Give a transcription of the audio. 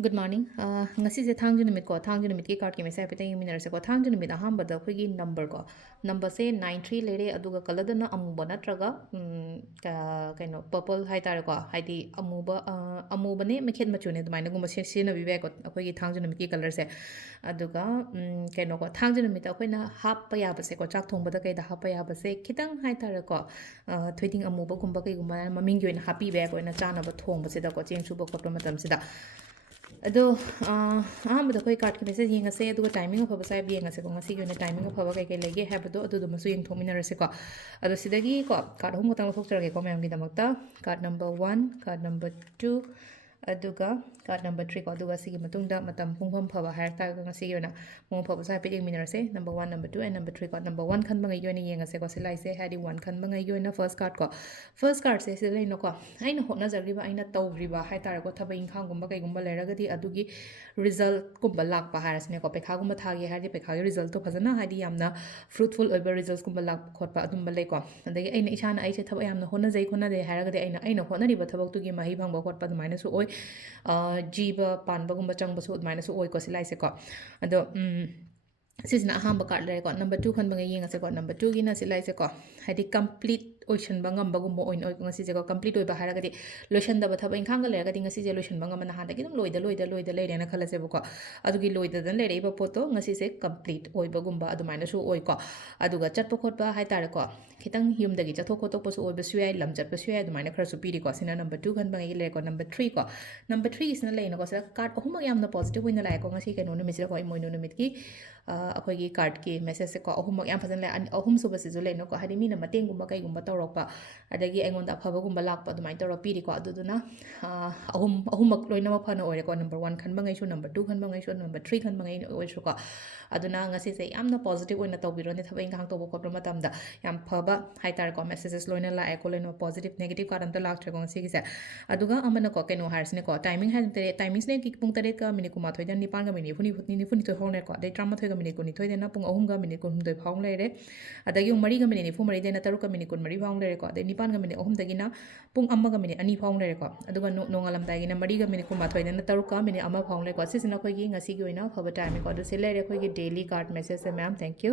Good morning. Ngasi se thang junimit ko thang junimit ki card ki message pete yiminar se ko thang junimit aham bada khoi number ko number se 93 lere aduga color da na amuba natraga ka kaino purple hai tar ko haidi amuba ne mekhet machu ne dumaina gumba se na bibe ko khoi ki thang junimit ki color se aduga kaino ko thang junimit khoi na hap pa ya ba se ko chak thong bada kai da hap pa ya ba se khitang hai tar ko thoiding amuba gumba kai gumba maming gi na happy be ko na chana ba thong ba se da ko cheng su ba ko matam se da ꯑꯗꯣ ꯑꯍꯥꯟꯕꯗ ꯑꯩꯈꯣꯏ ꯀꯥꯔꯠꯀꯤ message ꯌꯦꯡꯉꯁꯦ ꯑꯗꯨꯒ timing ꯑꯐꯕ ꯁꯥꯏꯕ ꯌꯦꯡꯉꯁꯦꯀꯣ ꯉꯁꯤꯒꯤ ꯑꯣꯏꯅ ꯇꯥꯏꯃꯤꯡ ꯑꯐꯕ ꯀꯩ ꯀꯩ ꯂꯩꯒꯦ ꯍꯥꯏꯕꯗꯣ ꯑꯗꯨꯗꯨꯃꯁꯨ ꯌꯦꯡꯊꯣꯛꯃꯤꯟꯅꯔꯁꯦꯀꯣ ꯑꯗꯣ ꯁꯤꯗꯒꯤꯀꯣ ꯀꯥꯔꯠ ꯑꯍꯨꯝ ꯈꯛꯇꯪ ꯂꯧꯊꯣꯛꯆꯔꯒꯦꯀꯣ ꯃꯌꯥꯝꯒꯤꯗꯃꯛꯇ ꯀꯥꯔꯠ ꯅꯝꯕꯔ 1 ꯀꯥꯔꯠ ꯅꯝꯕꯔ 2 ꯑꯗꯨꯒ ꯀꯥꯔꯠ ꯅꯝꯕꯔ 3 ꯀꯣ ꯑꯗꯨꯒ ꯁꯤꯒꯤ ꯃꯇꯨꯡꯗ ꯃꯇꯝ ꯄꯨꯡꯐꯝ ꯐꯕ ꯍꯥꯏꯔꯛꯇꯥꯔꯒ ꯉꯁꯤꯒꯤ ꯑꯣꯏꯅ ꯄꯨꯡꯐꯝ ꯐꯕꯁꯨ ꯍꯥꯏꯐꯦꯠ ꯌꯦꯡꯃꯤꯟꯅꯔꯁꯦ ꯅꯝꯕꯔ 1 ꯅꯝꯕꯔ 2 ꯑꯦꯟ ꯅꯝꯕꯔ 3 ꯀꯣ ꯅꯝꯕꯔ 1 ꯈꯟꯕꯉꯩꯒꯤ ꯑꯣꯏꯅ ꯌꯦꯡꯉꯁꯦꯀꯣ ꯁꯤ ꯂꯥꯏꯁꯦ ꯍꯥꯏꯗꯤ 1 ꯈꯟꯕꯉꯩꯒꯤ ꯑꯣꯏꯅ ꯐꯔꯁꯠ ꯀꯥꯔꯠ ꯀꯣ ꯐꯔꯁꯠ ꯀꯥꯔꯠꯁꯦ ꯁꯤꯗ ꯂꯩꯅꯀꯣ ꯑꯩꯅ ꯍꯣꯠꯅꯖꯈ꯭ꯔꯤꯕ ꯑꯩꯅ ꯇꯧꯈ꯭ꯔꯤꯕ ꯍꯥꯏꯇꯥꯔꯦꯀꯣ ꯊꯕꯛ ꯏꯪꯈꯥꯡꯒꯨꯝꯕ ꯀꯩꯒꯨꯝꯕ ꯂꯩꯔꯒꯗꯤ ꯑꯗꯨꯒꯤ ꯔꯤꯖꯜꯠꯀꯨꯝꯕ ꯂꯥꯛꯄ ꯍꯥꯏꯔꯁꯤꯅꯦꯀꯣ ꯄꯩꯈꯥꯒꯨꯝꯕ ꯊꯥꯒꯦ ꯍꯥꯏꯔꯗꯤ ꯄꯩꯈꯥꯒꯤ ꯔꯤꯖꯜꯠꯇꯣ ꯐꯖꯅ ꯍꯥꯏꯗꯤ ꯌꯥꯝꯅ ꯐ꯭ꯔꯨꯠꯐꯨꯜ ꯑꯣꯏꯕ ꯔꯤꯖꯜꯠꯁꯀꯨꯝꯕ ꯂꯥꯛꯄ ꯈꯣꯠꯄ ꯑꯗꯨꯝꯕ ꯂꯩꯀꯣ ꯑꯗꯒꯤ ꯑꯩꯅ ꯏꯁꯥꯅ ꯑꯩꯁꯦ ꯊꯕꯛ ꯌꯥꯝꯅ ꯈꯣꯠꯅꯗꯦ ꯍꯥꯏꯔꯒꯗꯤ ꯑꯩꯅ ꯍꯣꯠꯅꯔꯤꯕ ꯊꯕꯛꯇꯨꯒꯤ ꯃꯍꯩ ꯐꯪꯕ ꯈꯣꯠꯄ ꯑꯗꯨꯃꯥꯏꯅꯁꯨ ꯑꯣꯏ ꯖꯤꯕ ꯄꯥꯟꯕꯒꯨꯝꯕ ꯆꯪꯕꯁꯨ ꯑꯗꯨꯃꯥꯏꯅꯁꯨ ꯑꯣꯏꯀꯣ ꯁꯤ ꯂꯥꯏꯁꯦꯀꯣ ꯑꯗꯣ ꯁꯤꯁꯤꯅ ꯑꯍꯥꯟꯕ ꯀꯥꯔꯠ ꯂꯩꯔꯦꯀꯣ ꯅꯝꯕꯔ 2 ꯈꯟꯕꯉꯩ ꯌꯦꯡꯉꯁꯦꯀꯣ ꯅꯝꯕꯔ 2ꯒꯤꯅ ꯁꯤ ꯂꯥꯏꯁꯦꯀꯣ ꯍꯥꯏꯗꯤ ꯀꯝꯄ꯭ꯂꯤꯠ ꯑꯣꯏꯁꯟꯕ ꯉꯝꯕꯒꯨꯝꯕ ꯑꯣꯏꯅ ꯑꯣꯏ ꯉꯁꯤꯁꯦꯀꯣ ꯀꯝꯄ꯭ꯂꯤꯠ ꯑꯣꯏꯕ ꯍꯥꯏꯔꯒꯗꯤ ꯂꯣꯏꯁꯟꯗꯕ ꯊꯕꯛ ꯏꯪꯈꯥꯡꯒ ꯂꯩꯔꯒꯗꯤ ꯉꯁꯤꯁꯦ ꯂꯣꯏꯁꯟꯕ ꯉꯝꯕ ꯅꯍꯥꯟꯗꯒꯤ ꯑꯗꯨꯝ ꯂꯣꯏꯗ ꯂꯩꯔꯦꯅ ꯈꯜꯂꯁꯦꯕꯀꯣ ꯑꯗꯨꯒꯤ ꯂꯣꯏꯗꯗꯅ ꯂꯩꯔꯛꯏꯕ ꯄꯣꯠꯇꯣ ꯉꯁꯤꯁꯦ ꯀꯝꯄ꯭ꯂꯤꯠ ꯑꯣꯏꯕꯒꯨꯝꯕ ꯑꯗꯨꯃꯥꯏꯅꯁꯨ ꯑꯣꯏꯀꯣ ꯑꯗꯨꯒ ꯆꯠꯄ ꯈꯣꯠꯄ ꯍꯥꯏꯇꯥꯔꯦꯀꯣ ꯈꯤꯇꯪ ꯌꯨꯝꯗꯒꯤ ꯆꯠꯊꯣꯛ ꯈꯣꯠꯇꯣꯛꯄꯁꯨ ꯑꯣꯏꯕꯁꯨ ꯌꯥꯏ ꯂꯝ ꯆꯠꯄꯁꯨ ꯌꯥꯏ ꯑꯗꯨꯃꯥꯏꯅ ꯈꯔꯁꯨ ꯄꯤꯔꯤꯀꯣ ꯁꯤꯅ ꯅꯝꯕꯔ 2 ꯈꯟꯕꯉꯩꯒꯤ ꯂꯩꯔꯦꯀꯣ ꯅꯝꯕꯔ 3 ꯀꯣ ꯅꯝꯕꯔ 3ꯒꯤꯁꯤꯅ ꯂꯩꯅꯀꯣ ꯁꯤꯗ ꯀꯥꯔꯠ ꯑꯍꯨꯝꯃꯛ ꯌꯥꯝꯅ ꯄꯣꯖꯤꯇꯤቭ ꯑꯣꯏꯅ ꯂꯥꯛꯑꯦꯀꯣ ꯉꯁꯤ ꯀꯩꯅꯣ ꯅꯨꯃꯤꯠꯁꯤꯗꯀꯣ ꯏꯃꯣꯏꯅꯨ ꯅꯨꯃꯤꯠꯀꯤ ꯑꯩꯈꯣꯏꯒꯤ ꯀꯥꯔꯠꯀꯤ ꯃꯦꯁꯦꯖꯁꯦꯀꯣ ꯑꯍꯨꯝꯃꯛ ꯌꯥꯝ ꯐꯖꯅ ꯂꯥꯛꯑꯦ ꯑꯍꯨꯝꯁꯨꯕꯁꯤꯁꯨ ꯂꯩꯅꯀꯣ ꯍꯥꯏꯗꯤ ꯃꯤꯅ ꯃꯇꯦꯡꯒꯨꯝꯕ ꯀꯩꯒꯨꯝꯕ ꯇꯧꯔꯛꯄ ꯑꯗꯒꯤ ꯑꯩꯉꯣꯟꯗ ꯑꯐꯕꯒꯨꯝꯕ ꯂꯥꯛꯄ ꯑꯗꯨꯃꯥꯏꯅ ꯇꯧꯔ ꯄꯤꯔꯤꯀꯣ ꯑꯗꯨꯗꯨꯅ ꯑꯍꯨꯝꯃꯛ ꯂꯣꯏꯅꯃꯛ ꯐꯅ ꯑꯣꯏꯔꯦꯀꯣ ꯅꯝꯕꯔ 1 ꯈꯟꯕꯉꯩꯁꯨ ꯅꯝꯕर 2 ꯈꯟꯕꯉꯩꯁꯨ ꯅꯝꯕꯔ 3 ꯈꯟꯕꯉꯩ ꯑꯣꯏꯔꯁꯨꯀꯣ ꯑꯗꯨꯅ ꯉꯁꯤꯁꯦ ꯌꯥꯝꯅ ꯄꯣꯖꯤꯇꯤቭ ꯑꯣꯏꯅ ꯇꯧꯕꯤꯔꯣꯅꯦ ꯊꯕꯛ ꯏꯪꯈꯥꯡ ꯇꯧꯕ ꯈꯣꯠꯄ ꯃꯇꯝꯗ ꯌꯥꯝ ꯐꯕ ꯍꯥꯏꯇꯥꯔꯦꯀꯣ ꯃꯦꯁꯦꯖꯦꯁ ꯂꯣꯏꯅ ꯂꯥꯛꯑꯦꯀꯣ ꯂꯣꯏꯅ ꯄꯣꯖꯤꯇꯤቭ ꯅꯦꯒꯦꯇꯤቭ ꯀꯥꯔꯠ ꯑꯝꯇ ꯂꯥꯛꯇ꯭ꯔꯦꯀꯣ ꯉꯁꯤꯒꯤꯁꯦ ꯑꯗꯨꯒ ꯑꯃꯅꯀꯣ ꯀꯩꯅꯣ ꯍꯥꯏꯔꯁꯤꯅꯦꯀꯣ ꯇꯥꯏꯃꯤꯡ ꯍꯥꯏꯔꯦ ꯇꯥꯏꯃꯤꯡꯁꯤꯅ ꯄꯨꯡ 7ꯒ ꯃꯤꯅꯤꯠ 12ꯗ 9ꯒ ꯃꯤꯅꯤꯠ 92 ꯐꯥꯎꯅꯦꯀꯣ ꯑꯗꯩ 13ꯒ ꯃꯤꯅꯤꯠ 22ꯗꯅ ꯄꯨꯡ 3ꯒ ꯃꯤꯅꯤꯠ 12 ꯐꯥꯎ ꯂꯩꯔꯦ ꯑꯗꯒꯤ 4ꯒ ꯃꯤꯅꯤꯠ 94ꯗꯩꯅ 3ꯒ ꯃꯤꯅꯤꯠ 24 ꯐꯥꯎ ꯂꯩꯔꯦꯀꯣ ꯑꯗꯩ 9ꯒ ꯃꯤꯅꯤꯠ 3ꯗꯒꯤꯅ ꯄꯨꯡ 1ꯒ ꯃꯤꯅꯤꯠ 2 ꯐꯥꯎ ꯂꯩꯔꯦꯀꯣ ꯑꯗꯨꯒ ꯅꯣꯡꯉꯥꯜꯂꯝꯗꯥꯏꯒꯤꯅ 4ꯒ ꯃꯤꯅꯤꯠ 12ꯗꯩꯅ 3ꯒ ꯃꯤꯅꯤꯠ 1 ꯐꯥꯎ ꯂꯩꯀꯣ ꯁꯤꯁꯤꯅ ꯑꯩꯈꯣꯏꯒꯤ ꯉꯁꯤꯒꯤ ꯑꯣꯏꯅ ꯐꯕ ꯇꯥꯏꯝꯅꯤꯀꯣ ꯑꯗꯨ ꯁꯤ ꯂꯩꯔꯦ ꯑꯩꯈꯣꯏꯒꯤ ꯗꯦꯂꯤ ꯀꯥꯔꯠ ꯃꯦꯁꯦꯖꯁꯦ ꯃꯌꯥꯝ ꯊꯦꯡꯛ ꯌꯨ